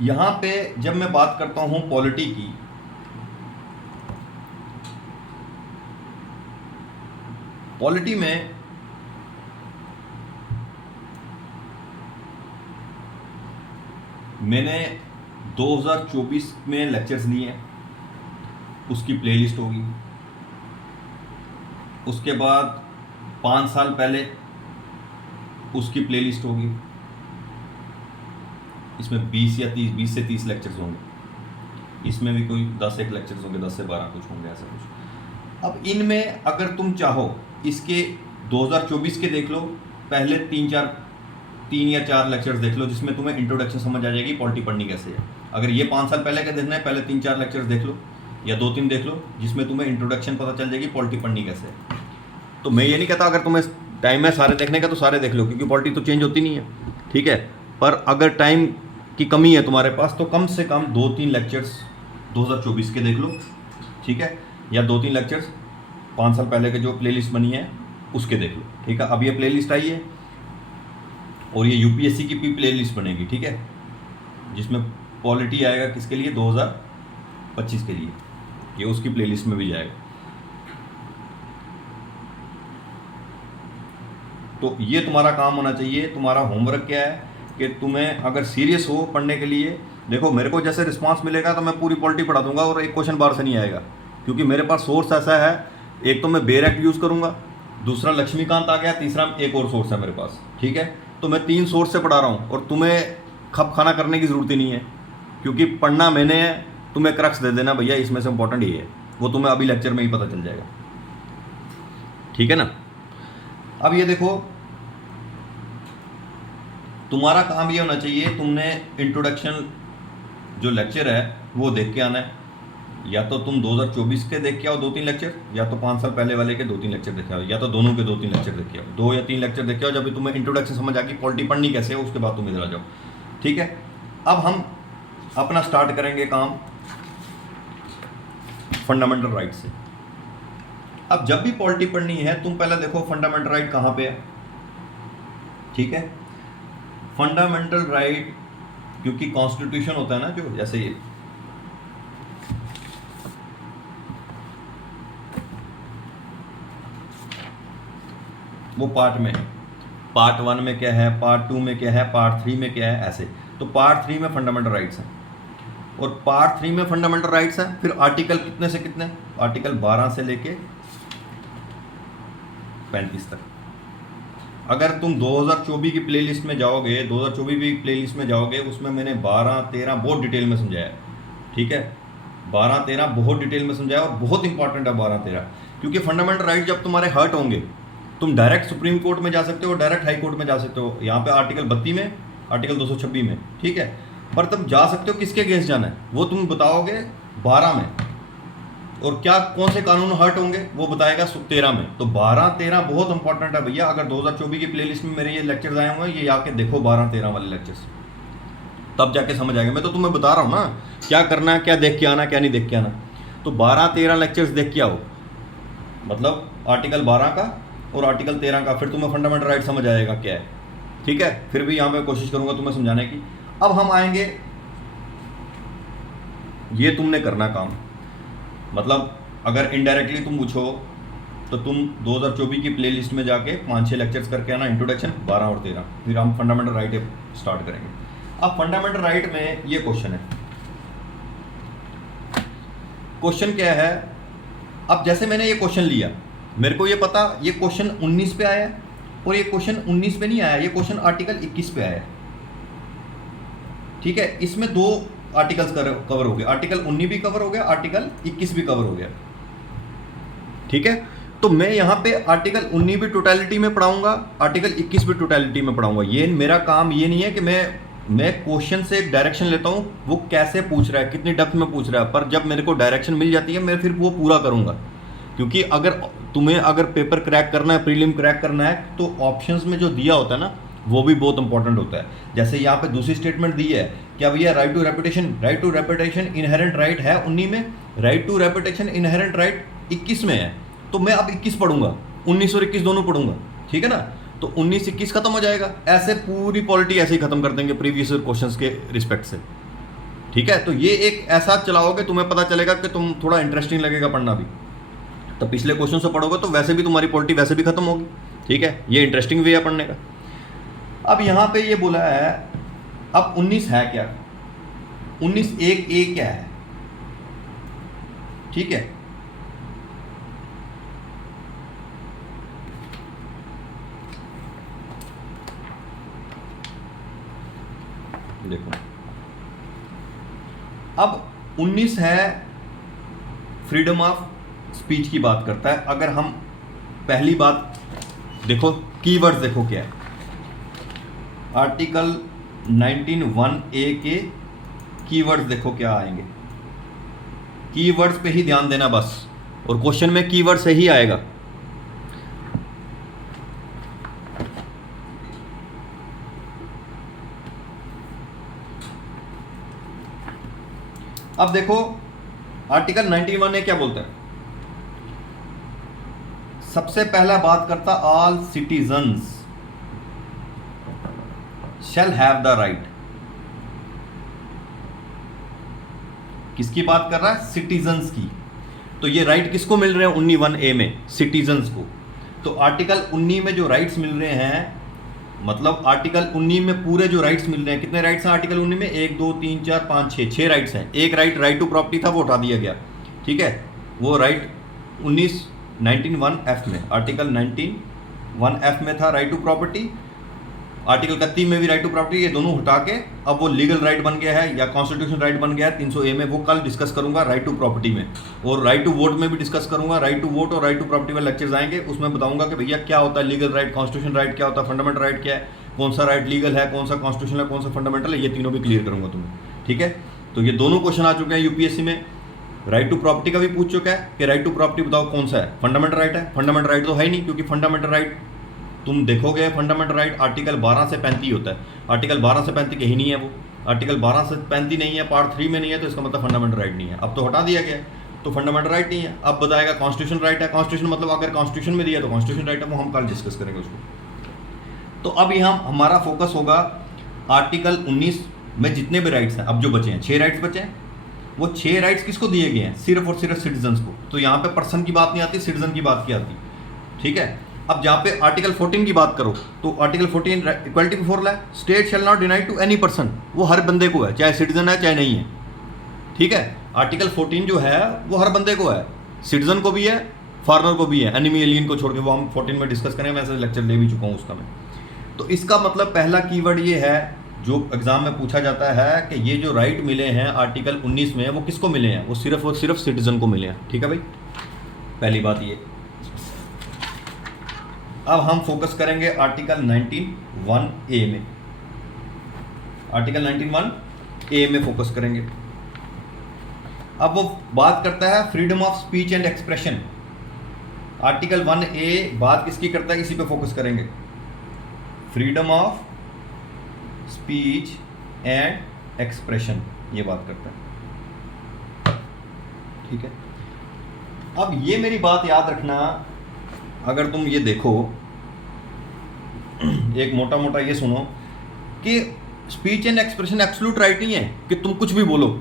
यहाँ पे जब मैं बात करता हूँ पॉलिटी की, पॉलिटी में मैंने 2024 में लेक्चर्स लिए हैं, उसकी प्लेलिस्ट होगी। उसके बाद 5 साल पहले उसकी प्लेलिस्ट होगी। इसमें 20 से 30 लेक्चर्स होंगे। इसमें भी कोई 10 लेक्चर्स होंगे, 10 से 12 कुछ होंगे, ऐसा कुछ। अब इनमें अगर तुम चाहो इसके 2024 के देख लो, पहले 3 या 4 लेक्चर्स देख लो जिसमें तुम्हें इंट्रोडक्शन समझ आ जाएगी पॉलिटी पढ़नी कैसे है। अगर ये 5 साल पहले का देखना है, पहले 3-4 लेक्चर्स देख लो या 2-3 देख लो जिसमें तुम्हें इंट्रोडक्शन पता चल जाएगी पॉलिटी पढ़नी कैसे है। तो मैं ये नहीं कहता अगर तुम्हें टाइम है सारे देखने का तो सारे देख लो, क्योंकि पॉलिटी तो चेंज होती नहीं है, ठीक है। पर अगर टाइम की कमी है तुम्हारे पास तो कम से कम 2-3 लेक्चर्स 2024 के देख लो, ठीक है, या 2-3 लेक्चर्स 5 साल पहले के जो प्लेलिस्ट बनी है उसके देख लो, ठीक है। अब ये प्लेलिस्ट आई है और ये यूपीएससी की भी प्लेलिस्ट बनेगी, ठीक है, जिसमें पॉलिटी आएगा किसके लिए, 2025 के लिए, ये उसकी प्लेलिस्ट में भी जाएगा। तो ये तुम्हारा काम होना चाहिए। तुम्हारा होमवर्क क्या है कि तुम्हें अगर सीरियस हो पढ़ने के लिए, देखो मेरे को जैसे रिस्पांस मिलेगा तो मैं पूरी पॉलिटी पढ़ा दूंगा और एक क्वेश्चन बार से नहीं आएगा, क्योंकि मेरे पास सोर्स ऐसा है। एक तो मैं बेरेक्ट यूज़ करूंगा, दूसरा लक्ष्मीकांत आ गया, तीसरा एक और सोर्स है मेरे पास, ठीक है। तो मैं 3 सोर्स से पढ़ा रहा हूँ और तुम्हें खप खाना करने की ज़रूरत ही नहीं है, क्योंकि पढ़ना मैंने है। तुम्हें क्रक्स दे देना भैया इसमें से इंपॉर्टेंट ये है, वो तुम्हें अभी लेक्चर में ही पता चल जाएगा, ठीक है ना। अब ये देखो, तुम्हारा काम ये होना चाहिए, तुमने इंट्रोडक्शन जो लेक्चर है वो देख के आना है। या तो तुम 2024 के देख के आओ 2-3 लेक्चर, या तो 5 साल पहले वाले के 2-3 लेक्चर देखे आओ, या तो दोनों के 2-3 लेक्चर देखे आओ, 2 या 3 लेक्चर देखे आओ। जब भी तुम्हें इंट्रोडक्शन समझ आ गई पॉलिटी पढ़नी कैसे है उसके बाद तुम इधर आ जाओ, ठीक है। अब हम अपना स्टार्ट करेंगे काम फंडामेंटल राइट से। अब जब भी पॉलिटी पढ़नी है तुम पहले देखो फंडामेंटल राइट कहाँ पे है, ठीक है। फंडामेंटल राइट, क्योंकि कॉन्स्टिट्यूशन होता है ना जो, जैसे ये वो पार्ट में है, पार्ट 1 में क्या है, पार्ट 2 में क्या है, पार्ट 3 में क्या है, ऐसे। तो पार्ट 3 में फंडामेंटल राइट्स हैं, और पार्ट 3 में फंडामेंटल राइट्स हैं। फिर आर्टिकल कितने से कितने, आर्टिकल 12 से लेके 35 तक। अगर तुम 2024 की प्लेलिस्ट में जाओगे, 2024 की प्लेलिस्ट में जाओगे, उसमें मैंने 12-13 बहुत डिटेल में समझाया है, ठीक है। 12-13 बहुत डिटेल में समझाया और बहुत इंपॉर्टेंट है 12-13, क्योंकि फंडामेंटल राइट जब तुम्हारे हर्ट होंगे तुम डायरेक्ट सुप्रीम कोर्ट में जा सकते हो, डायरेक्ट हाई कोर्ट में जा सकते हो, यहाँ पे आर्टिकल 32 में, आर्टिकल 226 में, ठीक है। पर तुम जा सकते हो किसके अगेंस्ट जाना है वो तुम बताओगे 12 में, और क्या कौन से कानून हर्ट होंगे वो बताएगा 13 में। तो 12-13 बहुत इंपॉर्टेंट है भैया। अगर 2024 की प्लेलिस्ट में मेरे ये लेक्चर्स आए हुए हैं, ये आके देखो 12-13 वाले लेक्चर्स, तब जाके समझ आएगा। मैं तो तुम्हें बता रहा हूँ ना क्या करना है, क्या देख के आना, क्या नहीं देख के आना। तो 12-13 लेक्चर्स देख के आओ, मतलब आर्टिकल 12 का और आर्टिकल 13 का, फिर तुम्हें फंडामेंटल राइट समझ आएगा क्या है, ठीक है। फिर भी यहाँ पे कोशिश करूंगा तुम्हें समझाने की। अब हम आएंगे, ये तुमने करना काम, मतलब अगर इनडायरेक्टली तुम पूछो तो तुम 2024 की प्लेलिस्ट में जाके 5-6 लेक्चर्स करके आना, इंट्रोडक्शन 12 और 13, फिर हम फंडामेंटल राइट स्टार्ट करेंगे। अब फंडामेंटल राइट में ये क्वेश्चन है, क्वेश्चन क्या है। अब जैसे मैंने ये क्वेश्चन लिया, मेरे को ये पता ये क्वेश्चन 19 पे आया और ये क्वेश्चन 19 पे नहीं आया, ये क्वेश्चन आर्टिकल 21 पे आया, ठीक है। इसमें 2 आर्टिकल्स कवर हो गए, आर्टिकल 19 भी कवर हो गया, आर्टिकल 21 भी कवर हो गया, ठीक है। तो मैं यहाँ पे आर्टिकल 19 भी टोटलिटी में पढ़ाऊंगा, आर्टिकल 21 भी टोटलिटी में पढ़ाऊंगा। ये मेरा काम ये नहीं है कि मैं क्वेश्चन से एक डायरेक्शन लेता हूँ, वो कैसे पूछ रहा है, कितनी डेप्थ में पूछ रहा है, पर जब मेरे को डायरेक्शन मिल जाती है मैं फिर वो पूरा करूँगा। क्योंकि अगर पेपर क्रैक करना है, प्रीलिम क्रैक करना है, तो ऑप्शंस में जो दिया होता है ना वो भी बहुत इंपॉर्टेंट होता है। जैसे यहाँ पे दूसरी स्टेटमेंट दी है, क्या भैया right to reputation inherent right है 19 में, right to reputation inherent right 21 में है। तो मैं अब 21 पढ़ूंगा, 19 और 21 दोनों पढ़ूंगा, ठीक है ना। तो 19-21 खत्म हो जाएगा। ऐसे पूरी पॉलिटी ऐसे ही खत्म कर देंगे प्रीवियस क्वेश्चंस के रिस्पेक्ट से, ठीक है, तो ये एक ऐसा चलाओगे, तुम्हें पता चलेगा कि तुम थोड़ा इंटरेस्टिंग लगेगा पढ़ना भी। तो पिछले क्वेश्चन से पढ़ोगे तो वैसे भी तुम्हारी पॉलिटी वैसे भी खत्म होगी। ठीक है, ये इंटरेस्टिंग वे है पढ़ने का। अब यहाँ पे ये बोला है, अब 19 है क्या, 19 एक ए क्या है, ठीक है। देखो अब 19 है, फ्रीडम ऑफ स्पीच की बात करता है। अगर हम पहली बात देखो, कीवर्ड्स देखो क्या है, आर्टिकल 19(1)(a) के कीवर्ड्स देखो क्या आएंगे। कीवर्ड्स पे ही ध्यान देना बस, और क्वेश्चन में कीवर्ड से ही आएगा। अब देखो आर्टिकल 19(1)(a) क्या बोलता है। सबसे पहला बात करता, all citizens shall have the right. किसकी बात कर रहा है, सिटीजन्स की। तो ये राइट किसको मिल रहे हैं 19(1)(a) में, सिटीजन्स को। तो आर्टिकल 19 में जो राइट्स मिल रहे हैं, मतलब आर्टिकल 19 में पूरे जो राइट्स मिल रहे हैं, कितने राइट्स हैं आर्टिकल 19 में, 1 2 3 4 5 6 राइट्स हैं। एक राइट टू प्रॉपर्टी था, वो हटा दिया गया, ठीक है। वो राइट 19(1)(f) में, आर्टिकल 19(1)(f) में था राइट टू प्रॉपर्टी। आर्टिकल 31 में भी राइट टू प्रॉपर्टी, ये दोनों हटा के अब वो लीगल राइट बन गया है या कॉन्स्टिट्यूशन राइट बन गया है 300(a) में। वो कल डिस्कस करूंगा राइट टू प्रॉपर्टी में, और राइट टू वोट में भी डिस्कस करूंगा। राइट टू वोट और राइट टू प्रॉपर्टी में लेक्चर्स आएंगे, उसमें बताऊंगा कि भैया क्या होता है लीगल राइट, कॉन्स्टिट्यूशन राइट क्या होता है, फंडामेंटल राइट क्या है, कौन सा राइट लीगल है, कौन सा कॉन्स्टिट्यूशन है, कौन सा फंडामेंटल है, ये तीनों भी क्लियर करूंगा तुम्हें, ठीक है। तो ये दोनों क्वेश्चन आ चुके हैं यूपीएससी में। राइट टू प्रॉपर्टी का भी पूछ चुका है कि राइट टू प्रॉपर्टी बताओ कौन सा है, फंडामेंटल राइट है। फंडामेंटल राइट तो है ही नहीं, क्योंकि फंडामेंटल राइट तुम देखोगे फंडामेंटल राइट आर्टिकल 12 से 35 होता है। आर्टिकल 12 से 35 कहीं नहीं है, वो आर्टिकल 12 से 35 नहीं है, पार्ट 3 में नहीं है, तो इसका मतलब फंडामेंटल राइट नहीं है। अब तो हटा दिया गया है, तो फंडामेंटल राइट नहीं है। अब बताएगा कॉन्स्टिट्यूशन राइट है। कॉन्स्टिट्यूशन मतलब अगर कॉन्स्टिट्यूशन में दिया तो कॉन्स्टिट्यूशन राइट है, वो हम कल डिस्कस करेंगे उसको। तो अब यहाँ हमारा फोकस होगा आर्टिकल 19 में जितने भी राइट्स हैं, अब जो बचे हैं 6 राइट्स बचे हैं, वो 6 राइट्स किसको दिए गए हैं, सिर्फ और सिर्फ सिटीजन्स को। तो यहाँ पे पर्सन की बात नहीं आती, सिटीजन की बात की आती, ठीक है। अब जहाँ पे आर्टिकल 14 की बात करो, तो article 14 equality before law, state shall not deny to any person, वो हर बंदे को है, चाहे सिटीजन है चाहे नहीं है, ठीक है। आर्टिकल 14 जो है वो हर बंदे को है, सिटीजन को भी है, फॉरेनर को भी है, एनिमी एलियन को छोड़ के, वो हम 14 में डिस्कस करेंगे, मैं ऐसे लेक्चर ले भी चुका हूँ उसका मैं। तो इसका मतलब पहला कीवर्ड ये है जो एग्जाम में पूछा जाता है कि ये जो राइट मिले हैं आर्टिकल 19 में, वो किसको मिले हैं, वो सिर्फ और सिर्फ सिटीजन को मिले हैं, ठीक है भाई, पहली बात ये। अब हम फोकस करेंगे आर्टिकल 19(1)(a) में, आर्टिकल 19(1)(a) में फोकस करेंगे। अब वो बात करता है freedom of speech and expression. Article 1(a) बात किसकी करता है, इसी पे फोकस करेंगे, freedom of speech and expression, ये बात करता है, ठीक है। अब ये मेरी बात याद रखना, अगर तुम ये देखो, एक मोटा मोटा ये सुनो कि speech and expression absolute right नहीं है कि तुम कुछ भी बोलो,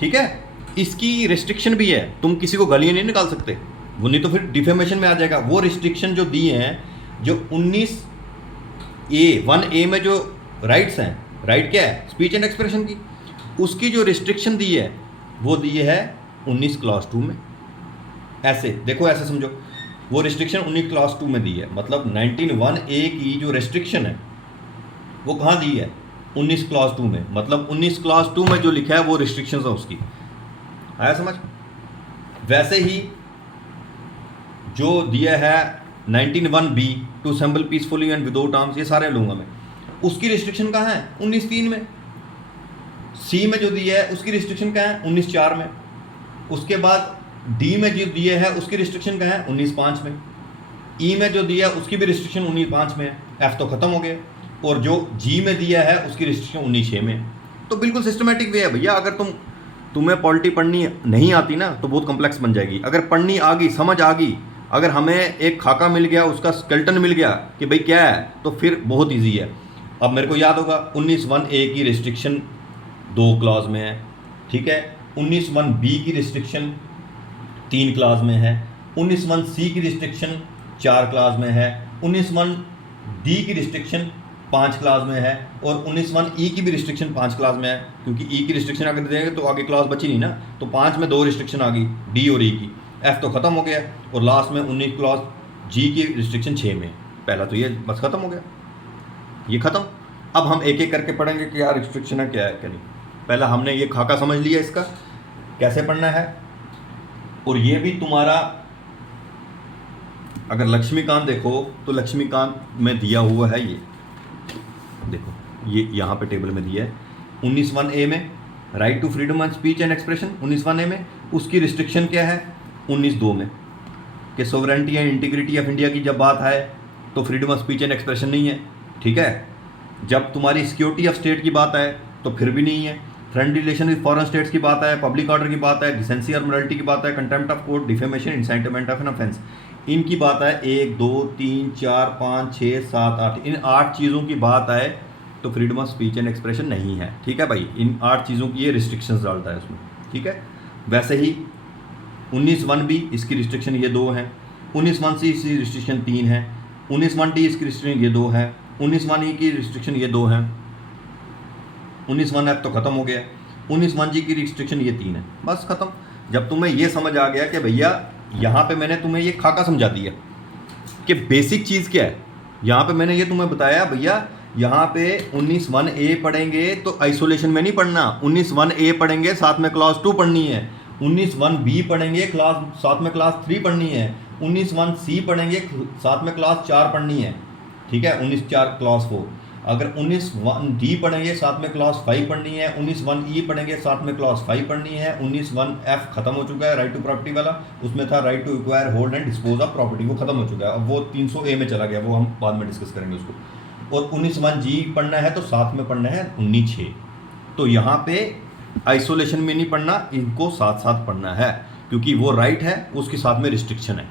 ठीक है। इसकी रिस्ट्रिक्शन भी है, तुम किसी को गालियाँ नहीं निकाल सकते, वो नहीं तो फिर डिफेमेशन में आ जाएगा। वो रिस्ट्रिक्शन जो दी हैं, जो 19(1)(a) में जो राइट्स हैं, राइट क्या है, स्पीच एंड एक्सप्रेशन की, उसकी जो रिस्ट्रिक्शन दी है वो दी है 19 क्लास 2 में। ऐसे देखो, ऐसे समझो, वो रिस्ट्रिक्शन 19 क्लास 2 में दी है, मतलब 19(1)(a) की जो रिस्ट्रिक्शन है वो कहाँ दी है, 19 क्लास 2 में। मतलब 19 क्लास 2 में जो लिखा है वो रिस्ट्रिक्शन है उसकी, आया समझ। वैसे ही जो दिया है 19(1)(b) to assemble peacefully and without arms, ये सारे लूँगा मैं, उसकी रिस्ट्रिक्शन कहाँ है, 19(3) में। सी में जो दिया है उसकी रिस्ट्रिक्शन कहाँ है, 19(4) में। उसके बाद डी में जो दिया है उसकी रिस्ट्रिक्शन कहाँ है, 19(5) में। ई में जो दिया है उसकी भी रिस्ट्रिक्शन 19(5) में है, एफ तो खत्म हो गया। और जो जी में दिया है उसकी रिस्ट्रिक्शन 19(6) में है। तो बिल्कुल सिस्टमेटिक वे है भैया। अगर तुम्हें पॉलिटी पढ़नी नहीं आती ना तो बहुत कॉम्प्लेक्स बन जाएगी। अगर पढ़नी आ गई, समझ आ गई, अगर हमें एक खाका मिल गया, उसका स्केल्टन मिल गया कि भाई क्या है, तो फिर बहुत ईजी है। अब मेरे को याद होगा 19(1)(a) की रिस्ट्रिक्शन 2 क्लॉज में है, ठीक है। 19(1)(b) की रिस्ट्रिक्शन 3 क्लास में है, 19(1)(c) की रिस्ट्रिक्शन 4 क्लास में है, 19(1)(d) की रिस्ट्रिक्शन 5 क्लास में है, और 19(1)(e) की भी रिस्ट्रिक्शन 5 क्लास में है, क्योंकि ई की रिस्ट्रिक्शन अगर देंगे तो आगे क्लास बची नहीं ना, तो 5 में 2 रिस्ट्रिक्शन आ गई, डी और ई की। एफ तो ख़त्म हो गया, और लास्ट में 19 क्लास जी की रिस्ट्रिक्शन 6 में। पहला तो ये बस ख़त्म हो गया, ये ख़त्म। अब हम एक एक करके पढ़ेंगे कि यार रिस्ट्रिक्शन है क्या है क्या नहीं। पहला हमने ये खाका समझ लिया इसका कैसे पढ़ना है, और ये भी तुम्हारा अगर लक्ष्मीकांत देखो तो लक्ष्मीकांत में दिया हुआ है, ये देखो ये यहाँ पे टेबल में दिया है 19(1)(a) में right to freedom of speech and expression 19(1)(a) में उसकी रिस्ट्रिक्शन क्या है 19(2) में कि sovereignty and integrity of India की जब बात आए तो freedom of speech and expression नहीं है, ठीक है। जब तुम्हारी सिक्योरिटी ऑफ स्टेट की बात आए तो फिर भी नहीं है। Friendly relation with foreign states की बात है, पब्लिक ऑर्डर की बात है, डिसेंसी और मोरालिटी की बात है, contempt of court, defamation, incitement of an offence, इनकी बात है 1 2 3 4 5 6 7 8, इन 8 चीज़ों की बात आए तो freedom of speech and expression नहीं है, ठीक है भाई। इन 8 चीज़ों की ये रिस्ट्रिक्शंस डालता है उसमें, ठीक है। वैसे ही 19(1)(b) इसकी रिस्ट्रिक्शन ये 2 हैं, 19(1)(c) इसकी रिस्ट्रिक्शन 3 है, 19(1)(d) इसकी रिस्ट्रिक्शन ये 2 है, 19(1)(e) की रिस्ट्रिक्शन ये 2 हैं, 19(1)(f) तो ख़त्म हो गया, 19(1)(g) की रिस्ट्रिक्शन ये 3 है, बस ख़त्म। जब तुम्हें ये समझ आ गया कि भैया यहाँ पे मैंने तुम्हें ये खाका समझा दिया कि बेसिक चीज़ क्या है, यहाँ पे मैंने ये तुम्हें बताया भैया यहाँ पे 19(1)(a) पढ़ेंगे तो आइसोलेशन में नहीं पढ़ना, 19(1)(a) पढ़ेंगे साथ में क्लास 2 पढ़नी है, 19(1)(b) पढ़ेंगे साथ में क्लास 3 पढ़नी है, 19(1)(c) पढ़ेंगे साथ में क्लास 4 पढ़नी है, ठीक है, 19(4) क्लास 4। अगर 19(1)(d) पढ़ेंगे साथ में क्लास 5 पढ़नी है, 19(1)(e) पढ़ेंगे साथ में क्लास 5 पढ़नी है, 19(1)(f) खत्म हो चुका है, राइट टू प्रॉपर्टी वाला, उसमें था right to acquire hold and dispose of property, वो खत्म हो चुका है, अब वो 300(a) में चला गया, वो हम बाद में डिस्कस करेंगे उसको। और 19(1)(g) पढ़ना है तो साथ में पढ़ना है 19(6). तो यहाँ पे आइसोलेशन में नहीं पढ़ना, इनको साथ साथ पढ़ना है, क्योंकि वो राइट है उसके साथ में रिस्ट्रिक्शन है।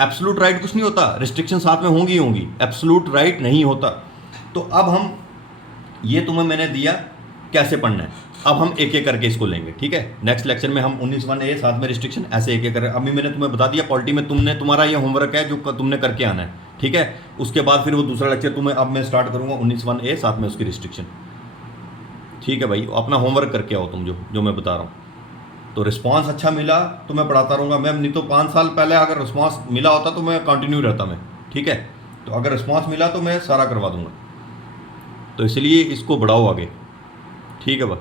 एब्सोल्यूट राइट कुछ नहीं होता, रिस्ट्रिक्शन साथ में होंगी होंगी, एब्सोल्यूट राइट नहीं होता। तो अब हम ये तुम्हें मैंने दिया कैसे पढ़ना है, अब हम एक एक करके इसको लेंगे, ठीक है। नेक्स्ट लेक्चर में हम 19(1)(a) साथ में रिस्ट्रिक्शन ऐसे एक एक करके, अभी मैंने तुम्हें बता दिया पॉलिटी में तुम्हारा ये होमवर्क है जो तुमने करके आना है, ठीक है। उसके बाद फिर वो दूसरा लेक्चर तुम्हें अब मैं स्टार्ट करूँगा 19(1)(a) साथ में उसकी रिस्ट्रिक्शन, ठीक है भाई। अपना होमवर्क करके आओ तुम जो मैं बता रहा हूँ। तो रिस्पांस अच्छा मिला तो मैं पढ़ाता रहूँगा मैम, नहीं तो 5 साल पहले अगर रिस्पांस मिला होता तो मैं कंटिन्यू रहता मैं, ठीक है। तो अगर रिस्पांस मिला तो मैं सारा करवा दूँगा, तो इसलिए इसको बढ़ाओ आगे, ठीक है भाई।